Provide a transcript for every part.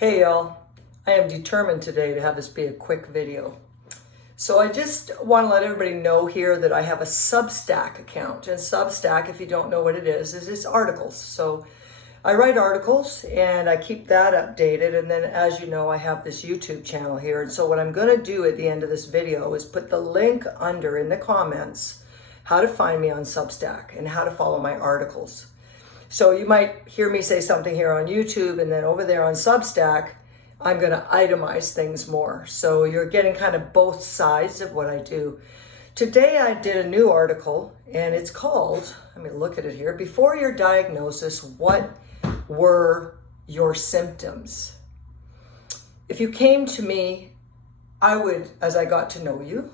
Hey y'all, I am determined today to have this be a quick video. So I just want to let everybody know here that I have a Substack account. And Substack, if you don't know what it is it's articles. So I write articles and I keep that updated. And then as you know, I have this YouTube channel here. And so what I'm going to do at the end of this video is put the link under in the comments how to find me on Substack and how to follow my articles. So you might hear me say something here on YouTube, and then over there on Substack, I'm going to itemize things more. So you're getting kind of both sides of what I do. Today I did a new article, and it's called, let me look at it here, Before Your Diagnosis, What Were Your Symptoms? If you came to me, I would, as I got to know you,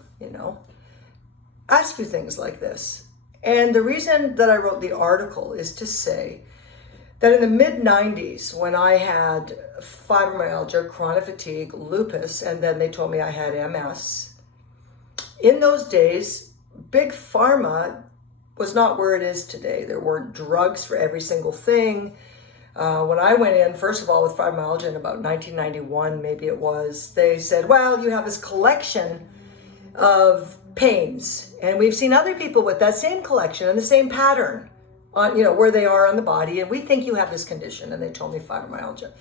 ask you things like this. And the reason that I wrote the article is to say that in the mid-90s, when I had fibromyalgia, chronic fatigue, lupus, and then they told me I had MS, in those days, big pharma was not where it is today. There weren't drugs for every single thing. When I went in, first of all, with fibromyalgia in about 1991, maybe it was, they said, well, you have this collection of pains, and we've seen other people with that same collection and the same pattern on, where they are on the body, and we think you have this condition. And they told me fibromyalgia.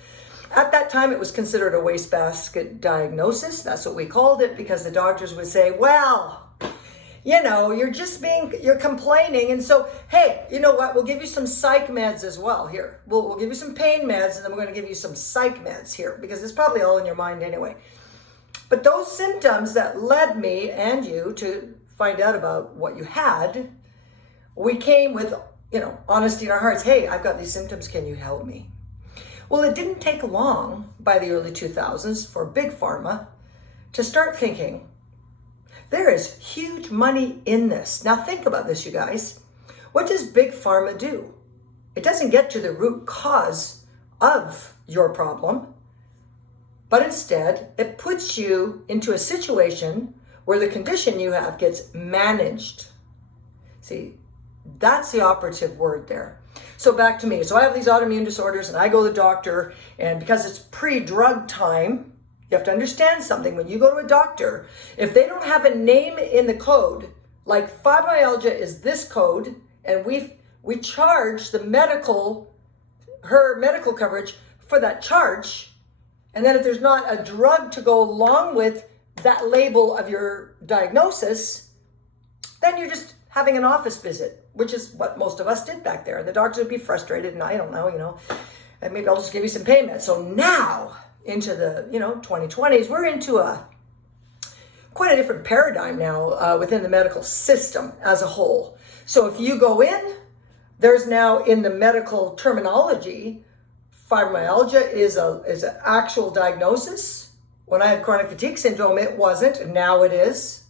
At that time, it was considered a wastebasket diagnosis. That's what we called it, because the doctors would say, well, you're complaining. And so, hey, you know what? We'll give you some psych meds as well here. We'll give you some pain meds, and then we're going to give you some psych meds here, because it's probably all in your mind anyway. But those symptoms that led me and you to find out about what you had, we came with, honesty in our hearts. Hey, I've got these symptoms. Can you help me? Well, it didn't take long by the early 2000s for big pharma to start thinking, there is huge money in this. Now think about this, you guys. What does big pharma do? It doesn't get to the root cause of your problem, but instead it puts you into a situation where the condition you have gets managed. See, that's the operative word there. So back to me. So I have these autoimmune disorders, and I go to the doctor, and because it's pre-drug time, you have to understand something. When you go to a doctor, if they don't have a name in the code, like fibromyalgia is this code, and we charge her medical coverage for that charge, and then if there's not a drug to go along with that label of your diagnosis, then you're just having an office visit, which is what most of us did back there. The doctors would be frustrated, and I don't know, and maybe I'll just give you some pain meds. So now, into the 2020s, we're into quite a different paradigm now within the medical system as a whole. So if you go in, there's now, in the medical terminology, fibromyalgia is an actual diagnosis. When I had chronic fatigue syndrome, it wasn't, and now it is.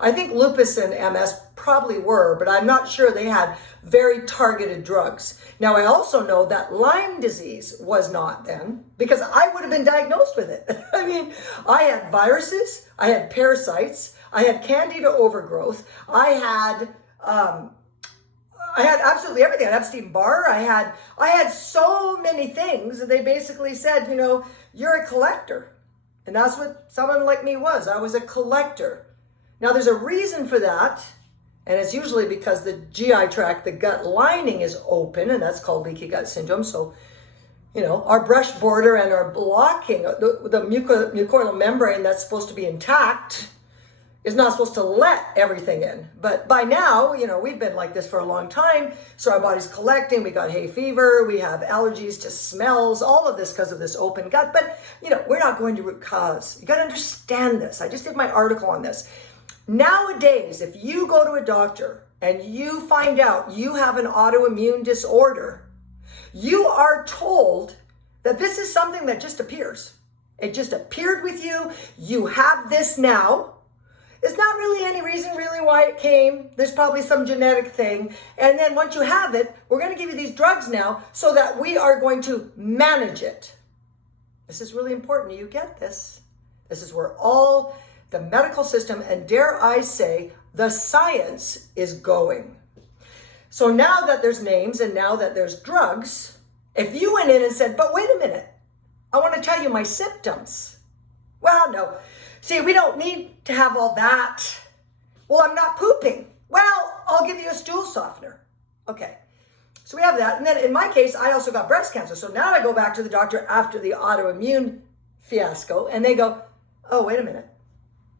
I think lupus and MS probably were, but I'm not sure they had very targeted drugs. Now, I also know that Lyme disease was not then, because I would have been diagnosed with it. I mean, I had viruses, I had parasites, I had candida overgrowth, I had absolutely everything. I had Epstein-Barr. I had so many things that they basically said, you're a collector. And that's what someone like me was. I was a collector. Now, there's a reason for that, and it's usually because the GI tract, the gut lining, is open, and that's called leaky gut syndrome. So, our brush border and our blocking, the mucoidal membrane that's supposed to be intact is not supposed to let everything in. But by now, we've been like this for a long time, so our body's collecting. We got hay fever, we have allergies to smells, all of this because of this open gut. But, we're not going to root cause. You got to understand this. I just did my article on this. Nowadays, if you go to a doctor and you find out you have an autoimmune disorder, you are told that this is something that just appears. It just appeared with you. You have this now. There's not really any reason really why it came. There's probably some genetic thing. And then once you have it, we're going to give you these drugs now so that we are going to manage it. This is really important. You get this. This is where all the medical system, and dare I say, the science is going. So now that there's names and now that there's drugs, if you went in and said, but wait a minute, I want to tell you my symptoms. Well, no. See, we don't need to have all that. Well, I'm not pooping. Well, I'll give you a stool softener. Okay. So we have that. And then in my case, I also got breast cancer. So now I go back to the doctor after the autoimmune fiasco and they go, oh, wait a minute.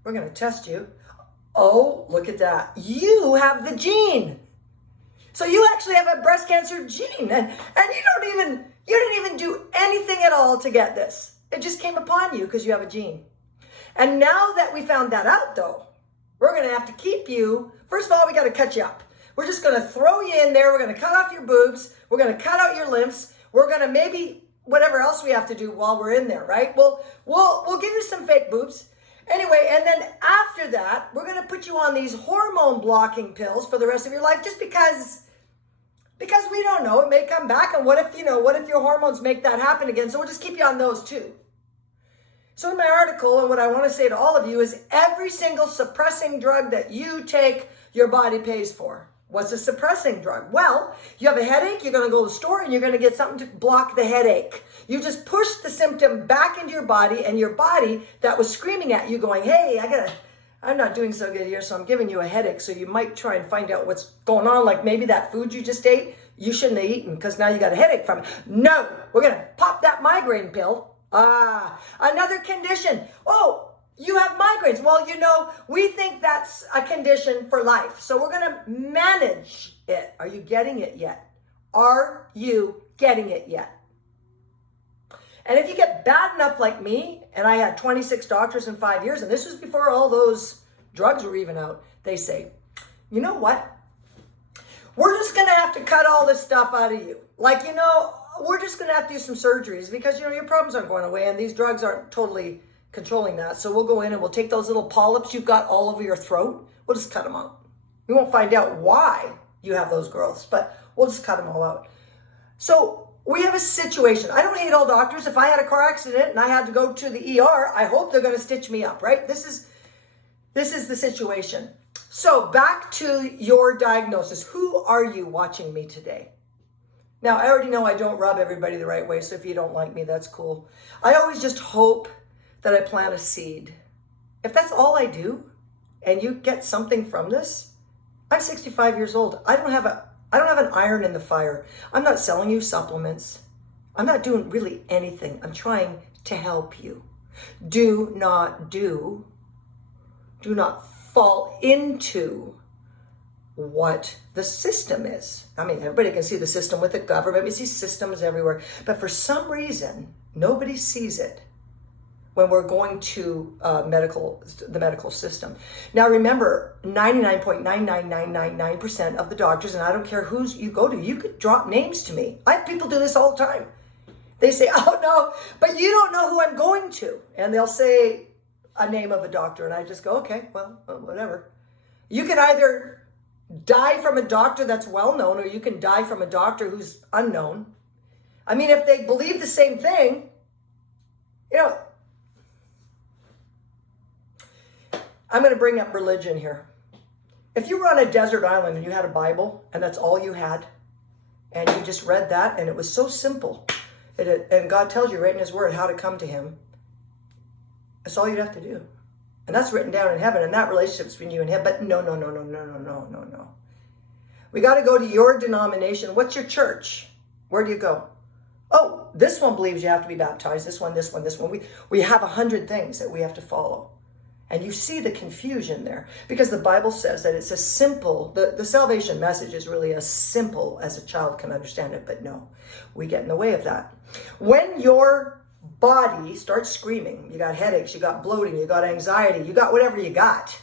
We're going to test you. Oh, look at that. You have the gene. So you actually have a breast cancer gene. And you didn't even do anything at all to get this. It just came upon you because you have a gene. And now that we found that out though, we're going to have to keep you. First of all, we got to cut you up. We're just going to throw you in there. We're going to cut off your boobs. We're going to cut out your lymphs. We're going to maybe whatever else we have to do while we're in there, right? We'll give you some fake boobs. Anyway, and then after that, we're going to put you on these hormone blocking pills for the rest of your life just because we don't know. It may come back. And what if your hormones make that happen again? So we'll just keep you on those too. So in my article, and what I want to say to all of you is every single suppressing drug that you take, your body pays for. What's a suppressing drug? Well, you have a headache, you're going to go to the store and you're going to get something to block the headache. You just push the symptom back into your body, and your body that was screaming at you going, hey, I'm not doing so good here, so I'm giving you a headache. So you might try and find out what's going on. Like maybe that food you just ate, you shouldn't have eaten because now you got a headache from it. No, we're going to pop that migraine pill. Another condition. Oh, you have migraines. Well, we think that's a condition for life. So we're going to manage it. Are you getting it yet? Are you getting it yet? And if you get bad enough like me, and I had 26 doctors in 5 years, and this was before all those drugs were even out, they say, you know what? We're just going to have to cut all this stuff out of you. Like, we're just going to have to do some surgeries because, your problems aren't going away and these drugs aren't totally controlling that. So we'll go in and we'll take those little polyps you've got all over your throat. We'll just cut them out. We won't find out why you have those growths, but we'll just cut them all out. So we have a situation. I don't hate all doctors. If I had a car accident and I had to go to the ER, I hope they're going to stitch me up, right? This is the situation. So back to your diagnosis. Who are you watching me today? Now, I already know I don't rub everybody the right way, so if you don't like me, that's cool. I always just hope that I plant a seed. If that's all I do, and you get something from this, I'm 65 years old. I don't have an iron in the fire. I'm not selling you supplements. I'm not doing really anything. I'm trying to help you. Do not fall into what the system is. I mean, everybody can see the system with the government. We see systems everywhere. But for some reason, nobody sees it when we're going to the medical system. Now, remember, 99.99999% of the doctors, and I don't care who you go to, you could drop names to me. I have people do this all the time. They say, oh, no, but you don't know who I'm going to. And they'll say a name of a doctor, and I just go, okay, well, whatever. You can either die from a doctor that's well-known, or you can die from a doctor who's unknown. I mean, if they believe the same thing, I'm going to bring up religion here. If you were on a desert island and you had a Bible and that's all you had, and you just read that and it was so simple, and God tells you right in his word how to come to him, that's all you'd have to do. And that's written down in heaven, and that relationship's between you and him. But no. We got to go to your denomination. What's your church? Where do you go? Oh, this one believes you have to be baptized. This one. We have 100 things that we have to follow. And you see the confusion there, because the Bible says that it's a simple, the salvation message is really as simple as a child can understand it. But no, we get in the way of that. When your body starts screaming, you got headaches, you got bloating, you got anxiety, you got whatever you got,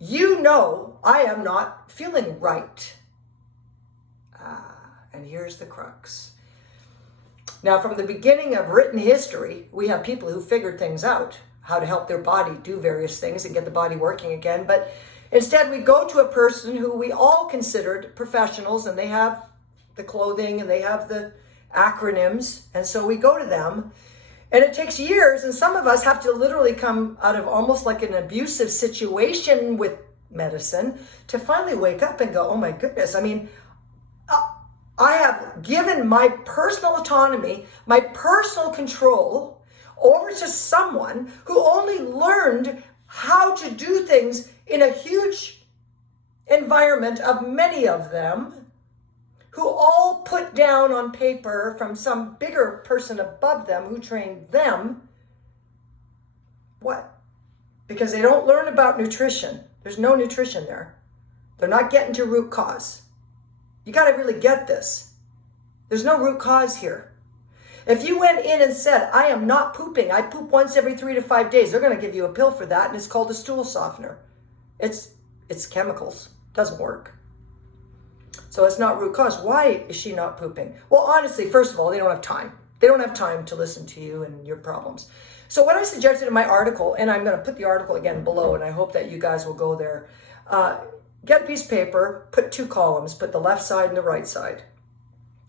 I am not feeling right. And here's the crux. Now, from the beginning of written history, we have people who figured things out, how to help their body do various things and get the body working again. But instead, we go to a person who we all considered professionals, and they have the clothing and they have the acronyms. And so we go to them, and it takes years. And some of us have to literally come out of almost like an abusive situation with medicine to finally wake up and go, oh my goodness. I mean, I have given my personal autonomy, my personal control over to someone who only learned how to do things in a huge environment of many of them, who all put down on paper from some bigger person above them who trained them. What? Because they don't learn about nutrition. There's no nutrition there. They're not getting to root cause. You got to really get this. There's no root cause here. If you went in and said, I am not pooping, I poop once every 3 to 5 days, they're going to give you a pill for that, and it's called a stool softener. It's chemicals. Doesn't work. So it's not root cause. Why is she not pooping? Well, honestly, first of all, they don't have time. They don't have time to listen to you and your problems. So what I suggested in my article, and I'm going to put the article again below, and I hope that you guys will go there. Get a piece of paper, put 2 columns, put the left side and the right side.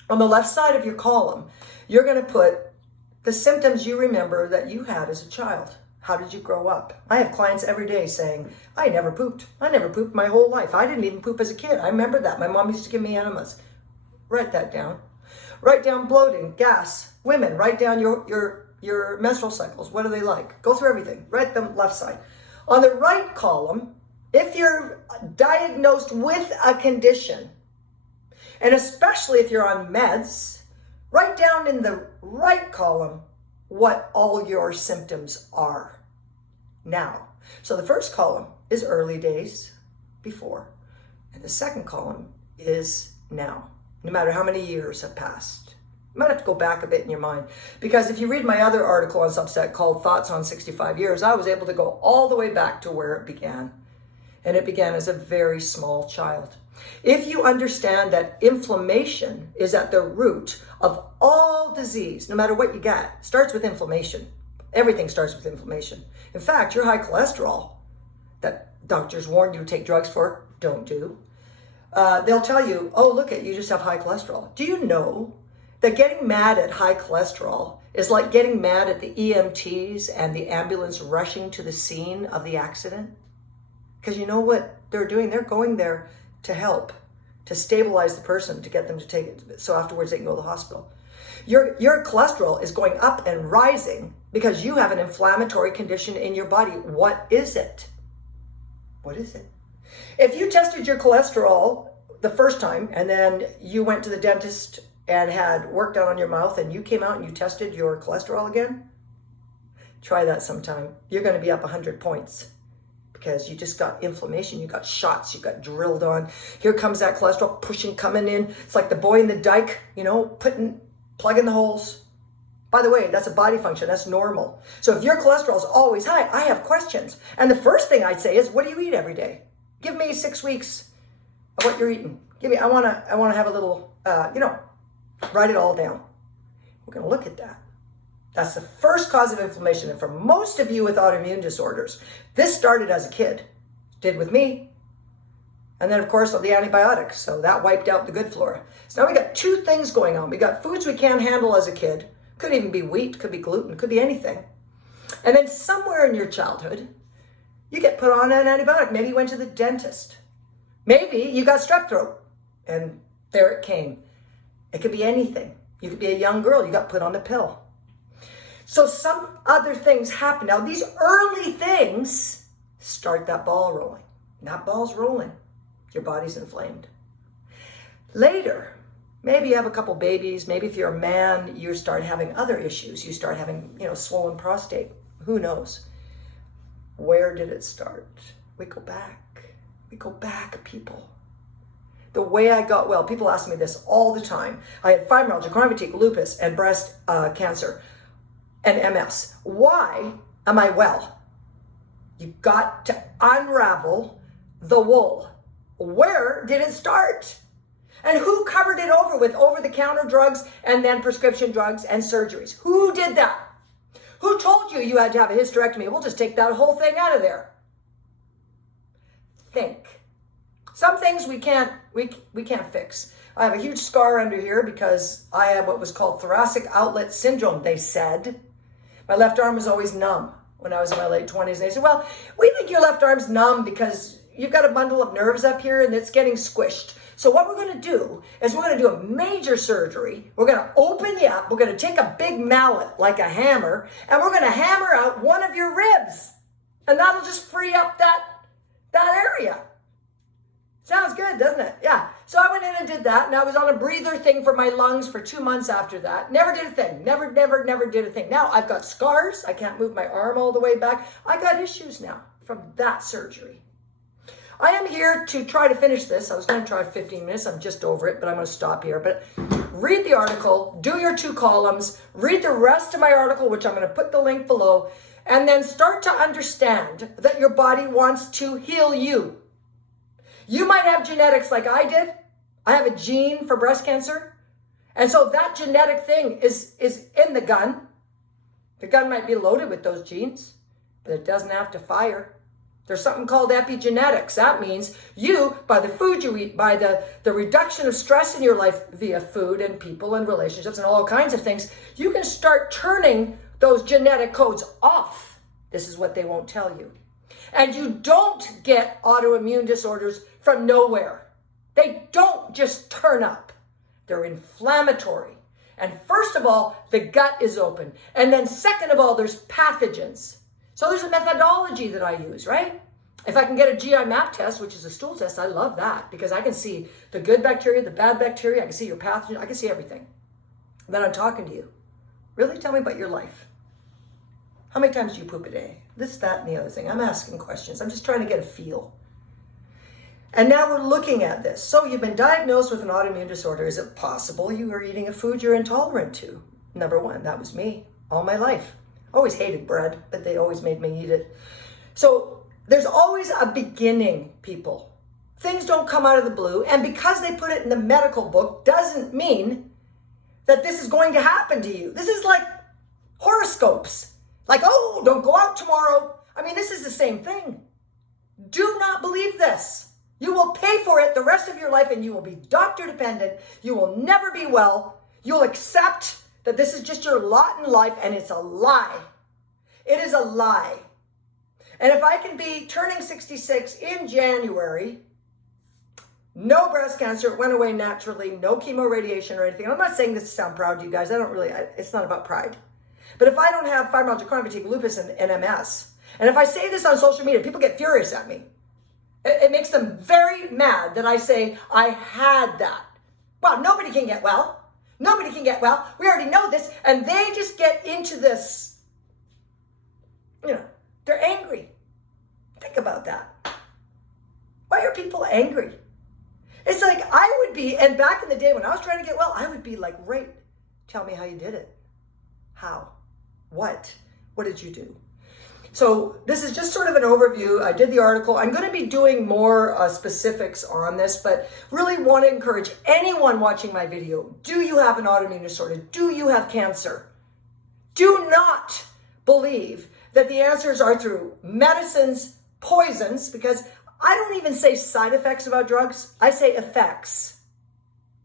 On the left side of your column, you're going to put the symptoms you remember that you had as a child. How did you grow up? I have clients every day saying, I never pooped. I never pooped my whole life. I didn't even poop as a kid. I remember that. My mom used to give me enemas. Write that down. Write down bloating, gas. Women, write down your menstrual cycles. What are they like? Go through everything. Write them left side. On the right column, if you're diagnosed with a condition, and especially if you're on meds, write down in the right column what all your symptoms are now. So the first column is early days, before, and the second column is now, no matter how many years have passed. You might have to go back a bit in your mind, because if you read my other article on Substack called Thoughts on 65 Years, I was able to go all the way back to where it began. And it began as a very small child. If you understand that inflammation is at the root of all disease, no matter what you get, starts with inflammation. Everything starts with inflammation. In fact, your high cholesterol that doctors warn you to take drugs for, don't do. They'll tell you, oh, look you just have high cholesterol. Do you know that getting mad at high cholesterol is like getting mad at the EMTs and the ambulance rushing to the scene of the accident? Because you know what they're doing? They're going there to help, to stabilize the person, to get them to take it, so afterwards they can go to the hospital. Your cholesterol is going up and rising because you have an inflammatory condition in your body. What is it? What is it? If you tested your cholesterol the first time and then you went to the dentist and had work done on your mouth and you came out and you tested your cholesterol again, try that sometime. You're going to be up 100 points. Because you just got inflammation, you got shots, you got drilled on. Here comes that cholesterol coming in. It's like the boy in the dike, plugging the holes. By the way, that's a body function, that's normal. So if your cholesterol is always high, I have questions. And the first thing I'd say is, what do you eat every day? Give me 6 weeks of what you're eating. I want to have a little, write it all down. We're going to look at that. That's the first cause of inflammation. And for most of you with autoimmune disorders, this started as a kid. Did with me. And then, of course, the antibiotics. So that wiped out the good flora. So now we got 2 things going on. We got foods we can't handle as a kid. Could even be wheat, could be gluten, could be anything. And then somewhere in your childhood, you get put on an antibiotic. Maybe you went to the dentist. Maybe you got strep throat. And there it came. It could be anything. You could be a young girl. You got put on the pill. So some other things happen. Now, these early things start that ball rolling. And that ball's rolling. Your body's inflamed. Later, maybe you have a couple babies. Maybe if you're a man, you start having other issues. You start having, swollen prostate. Who knows? Where did it start? We go back. We go back, people. The way I got well, people ask me this all the time. I had fibromyalgia, chronic fatigue, lupus, and breast cancer. And MS. Why am I well? You've got to unravel the wool. Where did it start? And who covered it over with over-the-counter drugs and then prescription drugs and surgeries? Who did that? Who told you had to have a hysterectomy? We'll just take that whole thing out of there. Think. Some things we can't fix. I have a huge scar under here because I have what was called thoracic outlet syndrome, they said. My left arm was always numb when I was in my late 20s. And they said, well, we think your left arm's numb because you've got a bundle of nerves up here and it's getting squished. So what we're going to do is we're going to do a major surgery. We're going to open you up. We're going to take a big mallet like a hammer, and we're going to hammer out one of your ribs. And that'll just free up that area. Sounds good, doesn't it? Yeah. So I went in and did that, and I was on a breather thing for my lungs for 2 months after that. Never did a thing. Never did a thing. Now I've got scars. I can't move my arm all the way back. I got issues now from that surgery. I am here to try to finish this. I was going to try 15 minutes. I'm just over it, but I'm going to stop here. But read the article, do your 2 columns, read the rest of my article, which I'm going to put the link below, and then start to understand that your body wants to heal you. You might have genetics like I did. I have a gene for breast cancer. And so that genetic thing is in the gun. The gun might be loaded with those genes, but it doesn't have to fire. There's something called epigenetics. That means you, by the food you eat, by the reduction of stress in your life via food and people and relationships and all kinds of things, you can start turning those genetic codes off. This is what they won't tell you. And you don't get autoimmune disorders from nowhere. They don't just turn up. They're inflammatory. And first of all, the gut is open. And then second of all, there's pathogens. So there's a methodology that I use, right? If I can get a GI map test, which is a stool test, I love that because I can see the good bacteria, the bad bacteria, I can see your pathogen, I can see everything. And then I'm talking to you. Really? Tell me about your life. How many times do you poop a day? This, that, and the other thing. I'm asking questions. I'm just trying to get a feel. And now we're looking at this. So you've been diagnosed with an autoimmune disorder. Is it possible you are eating a food you're intolerant to? Number one, that was me all my life. Always hated bread, but they always made me eat it. So there's always a beginning, people. Things don't come out of the blue. And because they put it in the medical book doesn't mean that this is going to happen to you. This is like horoscopes. Like, oh, don't go out tomorrow. I mean, this is the same thing. Do not believe this. You will pay for it the rest of your life and you will be doctor dependent. You will never be well. You'll accept that this is just your lot in life and it's a lie. It is a lie. And if I can be turning 66 in January, no breast cancer, it went away naturally, no chemo radiation or anything. I'm not saying this to sound proud to you guys. It's not about pride. But if I don't have fibromyalgia, chronic fatigue, lupus, and MS, and if I say this on social media, people get furious at me. It makes them very mad that I say, I had that. Well, nobody can get well. Nobody can get well. We already know this. And they just get into this, they're angry. Think about that. Why are people angry? It's like I would be, and back in the day when I was trying to get well, I would be like, right, tell me how you did it. How? What? What did you do? So this is just sort of an overview. I did the article. I'm going to be doing more specifics on this, but really want to encourage anyone watching my video. Do you have an autoimmune disorder? Do you have cancer? Do not believe that the answers are through medicines, poisons, because I don't even say side effects about drugs. I say effects.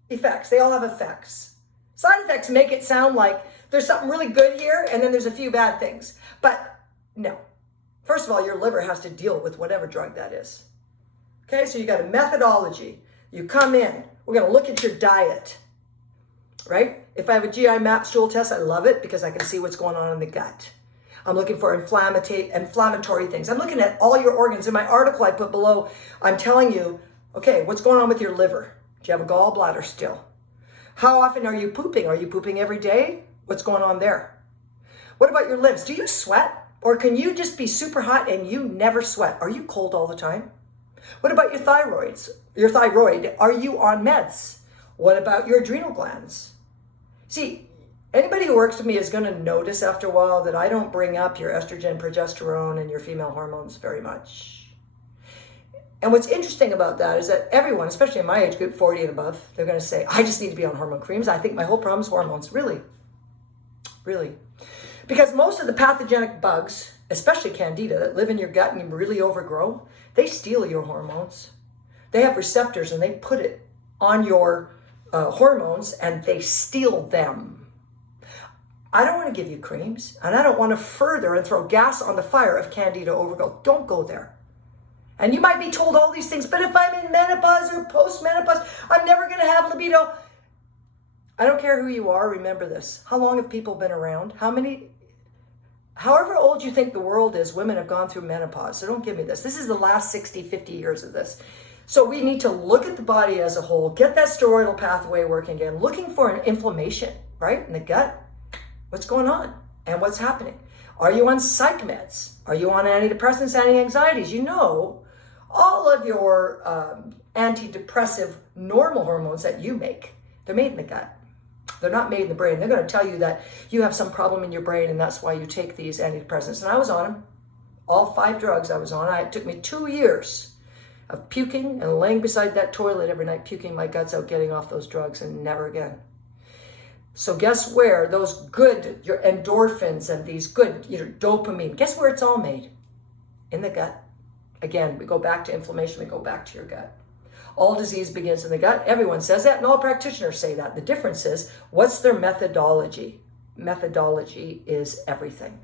Effects. They all have effects. Side effects make it sound like there's something really good here and then there's a few bad things. But no. First of all, your liver has to deal with whatever drug that is. Okay, so you got a methodology. You come in. We're going to look at your diet. Right? If I have a GI map stool test, I love it because I can see what's going on in the gut. I'm looking for inflammatory things. I'm looking at all your organs. In my article I put below, I'm telling you, okay, what's going on with your liver? Do you have a gallbladder still? How often are you pooping? Are you pooping every day? What's going on there? What about your limbs? Do you sweat? Or can you just be super hot and you never sweat? Are you cold all the time? What about your thyroids? Your thyroid, are you on meds? What about your adrenal glands? See, anybody who works with me is going to notice after a while that I don't bring up your estrogen, progesterone, and your female hormones very much. And what's interesting about that is that everyone, especially in my age group, 40 and above, they're going to say, I just need to be on hormone creams. I think my whole problem is hormones. Really? Really? Because most of the pathogenic bugs, especially candida, that live in your gut and you really overgrow, they steal your hormones. They have receptors and they put it on your hormones and they steal them. I don't want to give you creams and I don't want to further and throw gas on the fire of candida overgrowth. Don't go there. And you might be told all these things, but if I'm in menopause or post-menopause, I'm never going to have libido. I don't care who you are, remember this. How long have people been around? However old you think the world is, women have gone through menopause. So don't give me this. This is the last 60, 50 years of this. So we need to look at the body as a whole, get that steroidal pathway working again, looking for an inflammation, right, in the gut. What's going on and what's happening? Are you on psych meds? Are you on antidepressants, anti-anxieties? You know, all of your antidepressive normal hormones that you make, they're made in the gut. They're not made in the brain. They're going to tell you that you have some problem in your brain and that's why you take these antidepressants. And I was on them. All 5 drugs I was on. It took me 2 years of puking and laying beside that toilet every night, puking my guts out, getting off those drugs, and never again. So guess where those good, your endorphins and these good, dopamine, guess where it's all made? In the gut. Again, we go back to inflammation, we go back to your gut. All disease begins in the gut. Everyone says that, and all practitioners say that. The difference is, what's their methodology? Methodology is everything.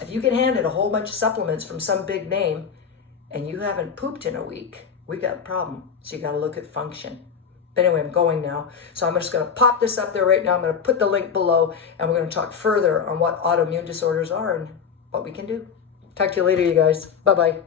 If you get handed a whole bunch of supplements from some big name and you haven't pooped in a week, we got a problem. So you got to look at function. But anyway, I'm going now. So I'm just going to pop this up there right now. I'm going to put the link below, and we're going to talk further on what autoimmune disorders are and what we can do. Talk to you later, you guys. Bye-bye.